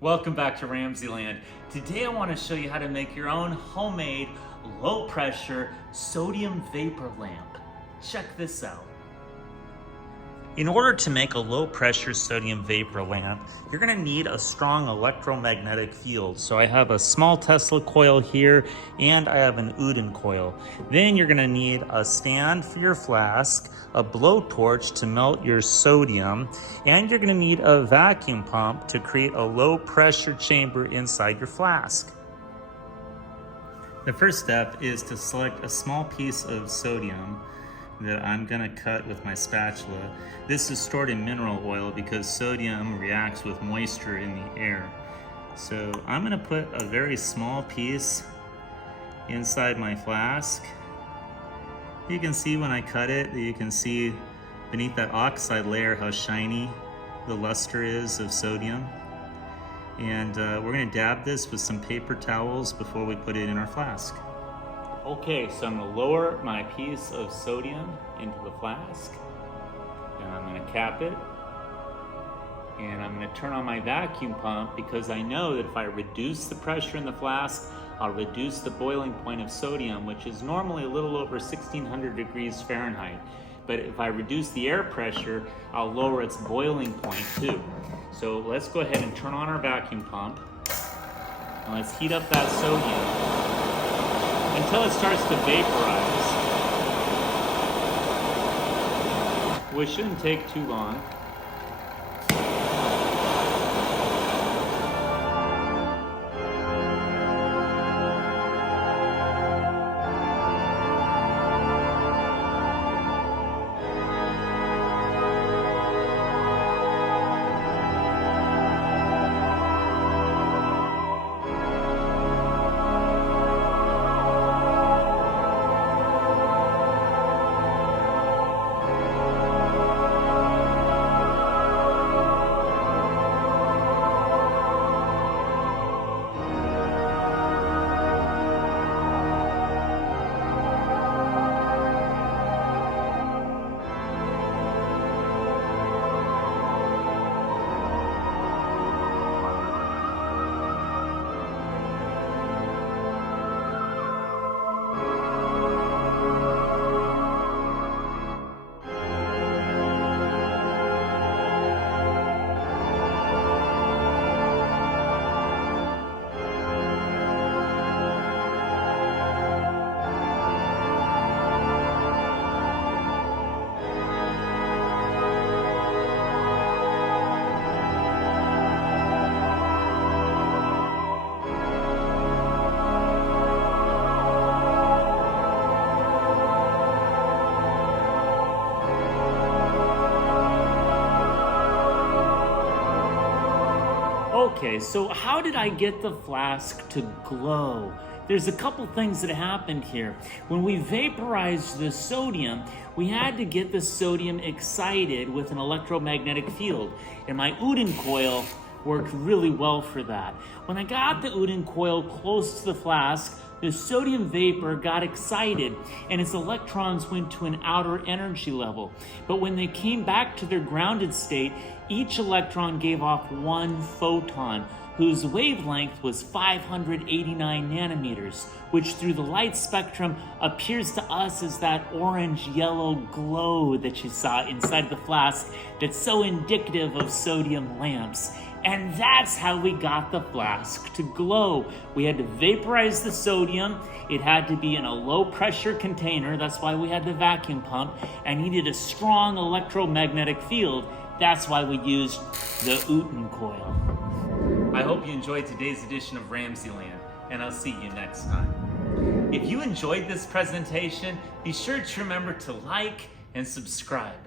Welcome back to RamZland. Today I want to show you how to make your own homemade low pressure sodium vapor lamp. Check this out. In order to make a low pressure sodium vapor lamp, you're going to need a strong electromagnetic field. So I have a small Tesla coil here and I have an Oudin coil. Then you're going to need a stand for your flask, a blowtorch to melt your sodium, and you're going to need a vacuum pump to create a low pressure chamber inside your flask. The first step is to select a small piece of sodium that I'm gonna cut with my spatula. This is stored in mineral oil because sodium reacts with moisture in the air. So I'm gonna put a very small piece inside my flask. You can see when I cut it, you can see beneath that oxide layer how shiny the luster is of sodium. And we're gonna dab this with some paper towels before we put it in our flask. Okay, so I'm going to lower my piece of sodium into the flask, and I'm going to cap it, and I'm going to turn on my vacuum pump because I know that if I reduce the pressure in the flask, I'll reduce the boiling point of sodium, which is normally a little over 1600 degrees Fahrenheit. But if I reduce the air pressure, I'll lower its boiling point too. So let's go ahead and turn on our vacuum pump, and let's heat up that sodium until it starts to vaporize, which shouldn't take too long. Okay, so how did I get the flask to glow? There's a couple things that happened here. When we vaporized the sodium, we had to get the sodium excited with an electromagnetic field, and my Oudin coil worked really well for that. When I got the Oudin coil close to the flask, the sodium vapor got excited and its electrons went to an outer energy level. But when they came back to their grounded state, each electron gave off one photon, whose wavelength was 589 nanometers, which through the light spectrum appears to us as that orange-yellow glow that you saw inside the flask that's so indicative of sodium lamps. And that's how we got the flask to glow. We had to vaporize the sodium. It had to be in a low pressure container. That's why we had the vacuum pump, and needed a strong electromagnetic field. That's why we used the Oudin coil. I hope you enjoyed today's edition of RamZland, and I'll see you next time. If you enjoyed this presentation, be sure to remember to like and subscribe.